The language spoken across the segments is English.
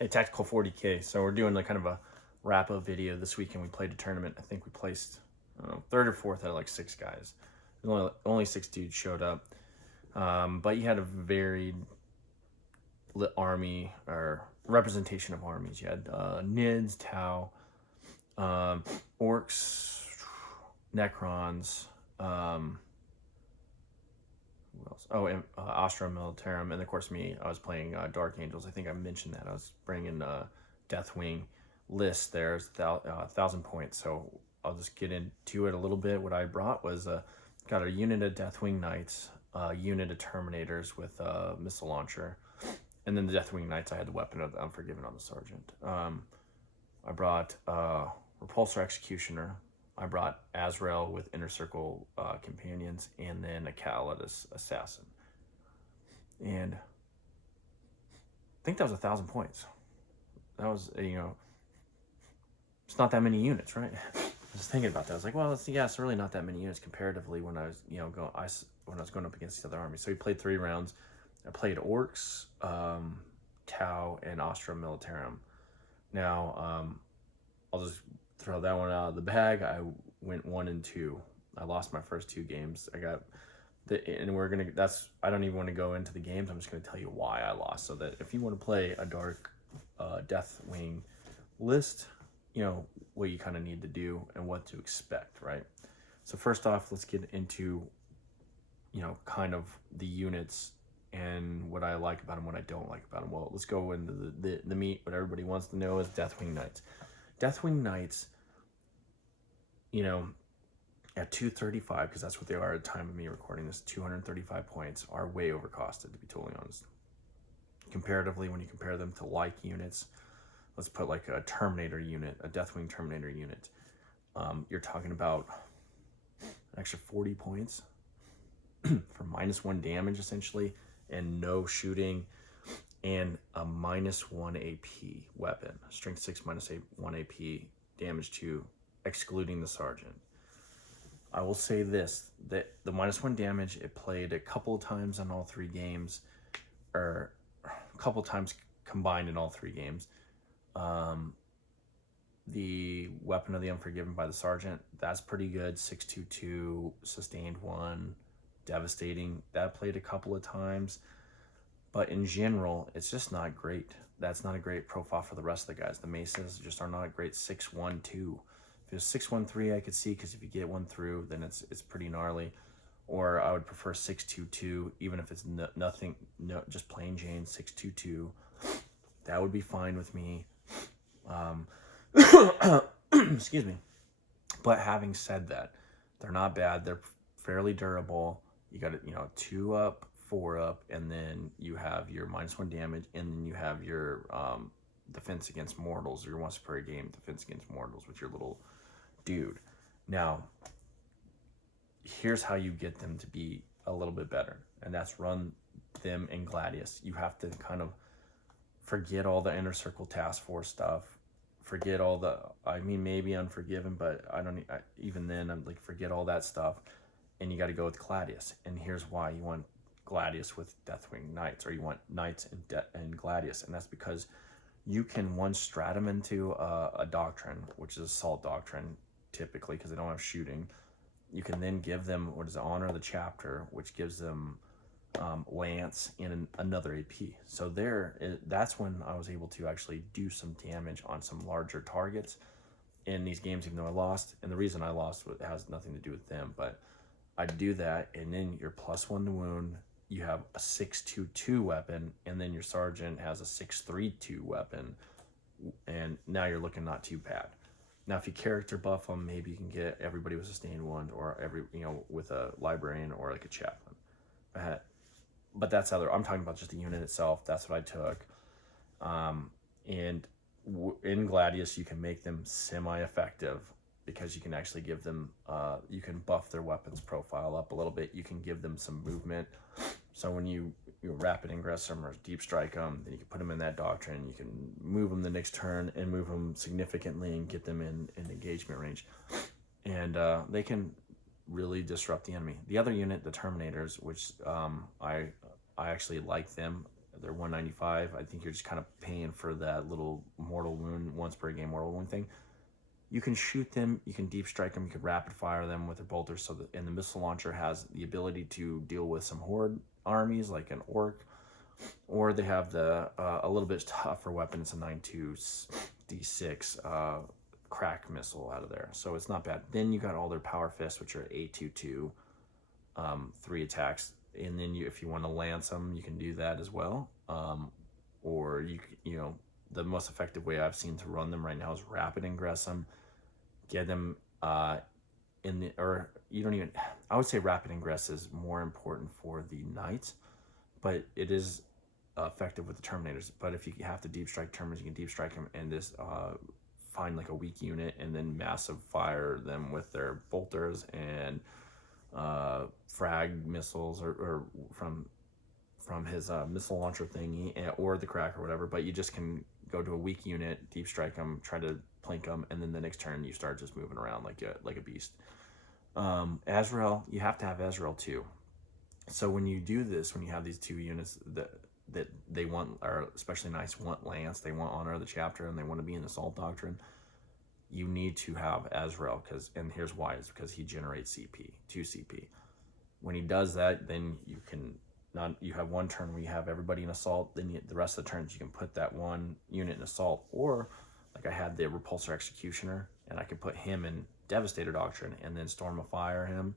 a tactical 40K. So we're doing like kind of a wrap-up video this weekend. We played a tournament. I think we placed third or fourth out of like 6 guys. Only 6 dudes showed up. But you had a varied army or representation of armies. You had Nids, Tau, Orcs, Necrons, who else? Oh, and Astra Militarum, and of course me. I was playing Dark Angels. I think I mentioned that. I was bringing Deathwing list there. It's 1,000 points. So I'll just get into it a little bit. What I brought was got a unit of Deathwing Knights, a unit of Terminators with a missile launcher, and then the Deathwing Knights. I had the weapon of the Unforgiven on the Sergeant. I brought Repulsor Executioner. I brought Azrael with Inner Circle companions, and then a Calatus Assassin. And I think that was 1,000 points. That was, it's not that many units, right? I was thinking about that. I was like, well, it's really not that many units comparatively when I was, when I was going up against the other armies. So we played 3 rounds. I played Orcs, Tau, and Astra Militarum. Now, I'll just throw that one out of the bag. I went 1-2. I lost my first 2 games. I got I don't even want to go into the games. I'm just going to tell you why I lost, so that if you want to play a dark Deathwing list, what you kind of need to do and what to expect, right? So first off, let's get into kind of the units and what I like about them, what I don't like about them. Well, let's go into the meat. What everybody wants to know is Deathwing Knights. Deathwing Knights, at 235, because that's what they are at the time of me recording this, 235 points, are way overcosted, to be totally honest. Comparatively, when you compare them to like units, let's put like a Terminator unit, a Deathwing Terminator unit, you're talking about an extra 40 points for -1 damage, essentially, and no shooting, and a -1 AP weapon. Strength 6 -1 AP, damage 2, excluding the Sergeant. I will say this, that the -1 damage, it played a couple of times on all 3 games, or a couple of times combined in all 3 games. The Weapon of the Unforgiven by the Sergeant, that's pretty good. 622, sustained 1, devastating. That played a couple of times. But in general, it's just not great. That's not a great profile for the rest of the guys. The Maces just are not a great 612. If it was 613, I could see, because if you get one through, then it's pretty gnarly. Or I would prefer 622, even if it's just plain Jane 622. That would be fine with me. Excuse me. But having said that, they're not bad. They're fairly durable. You got 2 up, 4 up, and then you have your -1 damage, and then you have your defense against mortals, or your once per game defense against mortals with your little dude. Now, here's how you get them to be a little bit better, and that's run them in Gladius. You have to kind of forget all the Inner Circle Task Force stuff. Forget all maybe Unforgiven, but even then, I'm like, forget all that stuff, and you got to go with Gladius. And here's why you want Gladius with Deathwing Knights, or you want Knights and Gladius, and that's because you can strat them into a doctrine, which is Assault Doctrine, typically, because they don't have shooting. You can then give them Honor of the Chapter, which gives them Lance and another AP. So that's when I was able to actually do some damage on some larger targets in these games, even though I lost. And the reason I lost has nothing to do with them, but I do that, and then you're +1 to wound. You have a 622 weapon, and then your Sergeant has a 632 weapon, and now you're looking not too bad. Now, if you character buff them, maybe you can get everybody with sustained 1, or with a Librarian or like a Chaplain. But that's I'm talking about just the unit itself. That's what I took. And in Gladius, you can make them semi-effective, because you can actually give them, you can buff their weapons profile up a little bit. You can give them some movement. So when you rapid ingress them or deep strike them, then you can put them in that doctrine. You can move them the next turn and move them significantly and get them in engagement range. And they can really disrupt the enemy. The other unit, the Terminators, which I actually like them They're 195. I think you're just kind of paying for that little mortal wound, once per game mortal wound thing. You can shoot them, you can deep strike them, you can rapid fire them with their bolters. So that, and the missile launcher has the ability to deal with some horde armies like an orc, or they have the a little bit tougher weapon. It's a 9.2 D6 crack missile out of there, so it's not bad. Then you got all their power fists, which are 8.22, 3 attacks, and then if you want to lance them, you can do that as well. Or you know, the most effective way I've seen to run them right now is rapid ingress them, get them in the, or you don't even, I would say rapid ingress is more important for the knights, but it is effective with the Terminators. But if you have to deep strike Terminators, you can deep strike them and just find like a weak unit and then massive fire them with their bolters and frag missiles, or from his missile launcher thingy, or the crack or whatever. But you just can go to a weak unit, deep strike them, try to plink them, and then the next turn you start just moving around like a beast. Azrael, you have to have Azrael too. So when you do this, when you have these 2 units that they want, or especially Knights want Lance, they want Honor of the Chapter, and they want to be in Assault Doctrine, you need to have Azrael, and here's why, is because he generates CP, 2 CP. When he does that, then you can you have one turn where you have everybody in Assault, then the rest of the turns you can put that one unit in Assault, or like I had the Repulsor Executioner, and I could put him in Devastator Doctrine and then Storm of Fire him,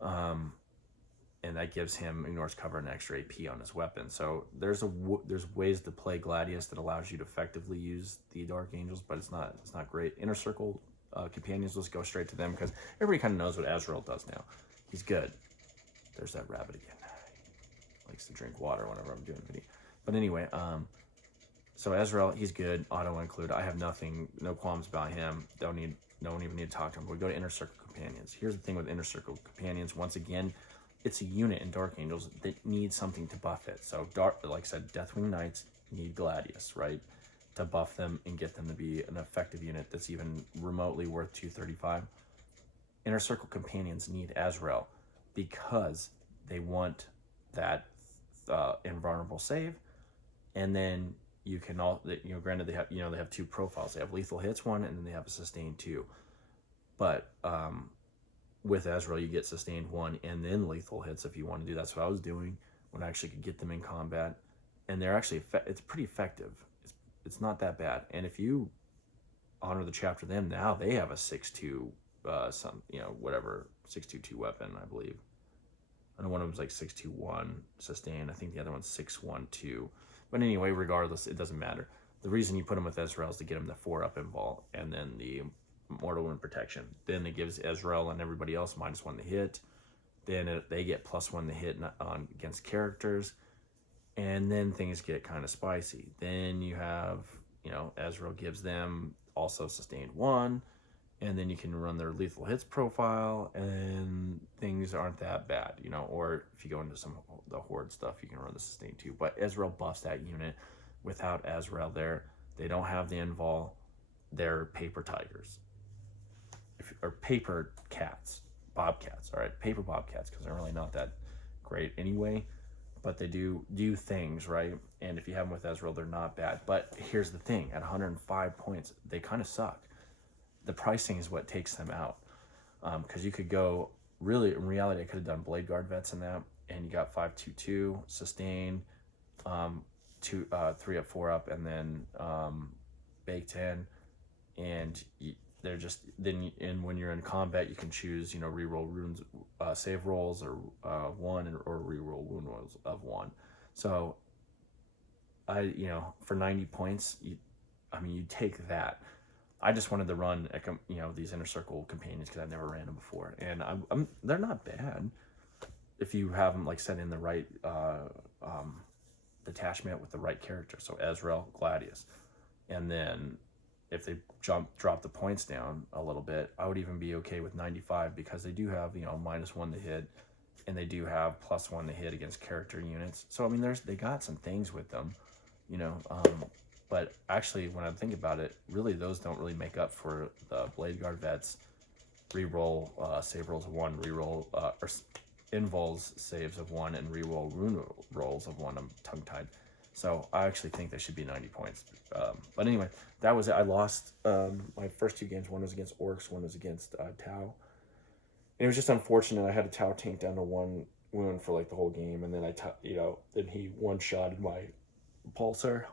and that gives him ignores cover and extra AP on his weapon. So there's ways to play Gladius that allows you to effectively use the Dark Angels, but it's not great. Inner Circle companions, let's go straight to them because everybody kind of knows what Azrael does now. He's good. There's that rabbit again. Likes to drink water whenever I'm doing video. But anyway, so Azrael, he's good, auto include. I have no qualms about him. Don't even need to talk to him. We go to Inner Circle Companions. Here's the thing with Inner Circle Companions. Once again, it's a unit in Dark Angels that needs something to buff it. So like I said, Deathwing Knights need Gladius, right? To buff them and get them to be an effective unit that's even remotely worth 235. Inner Circle Companions need Azrael because they want that invulnerable save, and then you can granted they have 2 profiles. They have lethal hits 1, and then they have a sustained 2. But with Azrael, you get sustained 1 and then lethal hits if you want to do. That's what I was doing when I actually could get them in combat, and they're actually it's pretty effective. It's not that bad. And if you honor the chapter them, now they have a 6.2 whatever 6.22 weapon, I believe. I know one of them's like 6.21 sustain. I think the other one's 6.12. But anyway, regardless, it doesn't matter. The reason you put them with Azrael is to get them the 4-up invul and then the mortal wound protection. Then it gives Azrael and everybody else -1 to hit. Then they get +1 to hit on against characters, and then things get kind of spicy. Then you have Azrael gives them also sustained 1. And then you can run their lethal hits profile, and things aren't that bad, Or if you go into some of the horde stuff, you can run the sustain 2. But Azrael buffs that unit. Without Azrael there, they don't have the invul. They're paper tigers, or paper cats, bobcats. All right, paper bobcats, because they're really not that great anyway. But they do things, right? And if you have them with Azrael, they're not bad. But here's the thing: at 105 points, they kind of suck. The pricing is what takes them out, because you could go, really, in reality, I could have done Blade Guard vets in that, and you got 5.22 sustain, 3-up, 4-up, and then baked in, and they're just and when you're in combat, you can choose reroll runes, save rolls, or 1, or reroll wound rolls of 1. So for 90 points, you take that. I just wanted to run, these Inner Circle Companions because I've never ran them before, and they're not bad if you have them set in the right detachment with the right character. So Azrael, Gladius, and then if they drop the points down a little bit, I would even be okay with 95 because they do have -1 to hit, and they do have +1 to hit against character units. So they got some things with them, But actually, when I think about it, really those don't really make up for the Blade Guard vets. Reroll save rolls of 1, reroll or invuls saves of 1, and reroll rune rolls of 1. I'm tongue-tied. So I actually think they should be 90 points. But anyway, that was it. I lost my first 2 games. One was against Orcs, one was against Tau. And it was just unfortunate. I had a Tau tank down to 1 wound for like the whole game, and then then he one-shotted my Pulsar.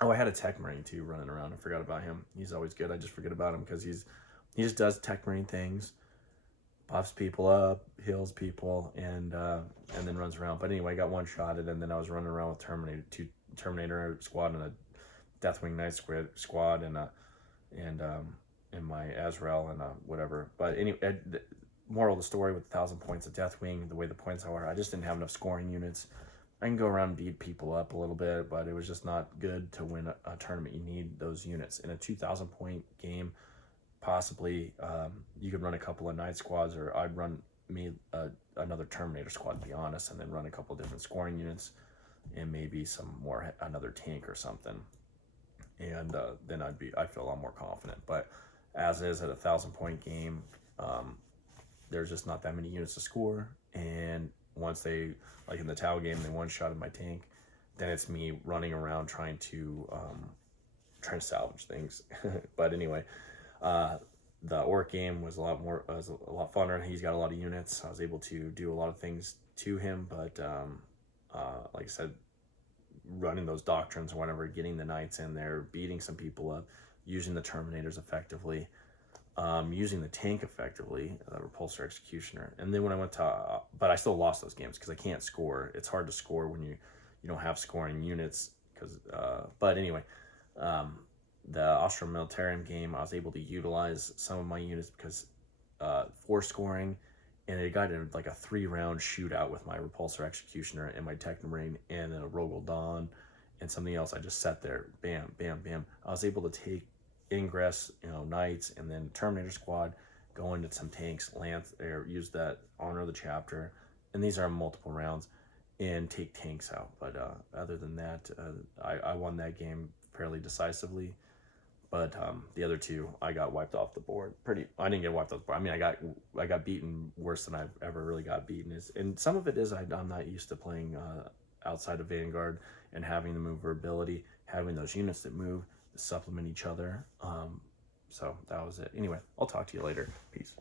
Oh, I had a Tech Marine too running around. I forgot about him. He's always good. I just forget about him because he just does Tech Marine things, pops people up, heals people, and then runs around. But anyway, I got one-shotted, and then I was running around with two Terminator squad and a Deathwing Knight squad, and my Azrael and whatever. But anyway, moral of the story, with 1,000 points of Deathwing, the way the points are, I just didn't have enough scoring units. I can go around and beat people up a little bit, but it was just not good to win a tournament. You need those units. In a 2,000 point game, possibly you could run a couple of Night squads, or I'd run another Terminator squad, to be honest, and then run a couple of different scoring units and maybe another tank or something. And then I feel a lot more confident. But as is, at a 1,000 point game, there's just not that many units to score. And once they, like in the Tau game, they one-shotted my tank, then it's me running around trying to salvage things. But anyway, the Orc game was a lot funner. He's got a lot of units. I was able to do a lot of things to him, but like I said, running those doctrines or whatever, getting the Knights in there, beating some people up, using the Terminators effectively, using the tank effectively, the Repulsor Executioner. And then when I went to, but I still lost those games because I can't score. It's hard to score when you don't have scoring units. But anyway, the Austro Militarum game, I was able to utilize some of my units because for scoring, and it got in like a 3-round shootout with my Repulsor Executioner and my Technomarine and a Rogel Dawn and something else. I just sat there, bam, bam, bam. I was able to take Ingress, Knights, and then Terminator Squad, go into some tanks, or use that Honor of the Chapter, and these are multiple rounds, and take tanks out. But other than that, I won that game fairly decisively. But the other 2, I got wiped off the board. I didn't get wiped off the board. I mean, I got beaten worse than I've ever really got beaten. And some of it is I'm not used to playing outside of Vanguard and having the maneuverability, having those units that move, supplement each other. So that was it. Anyway, I'll talk to you later. Peace.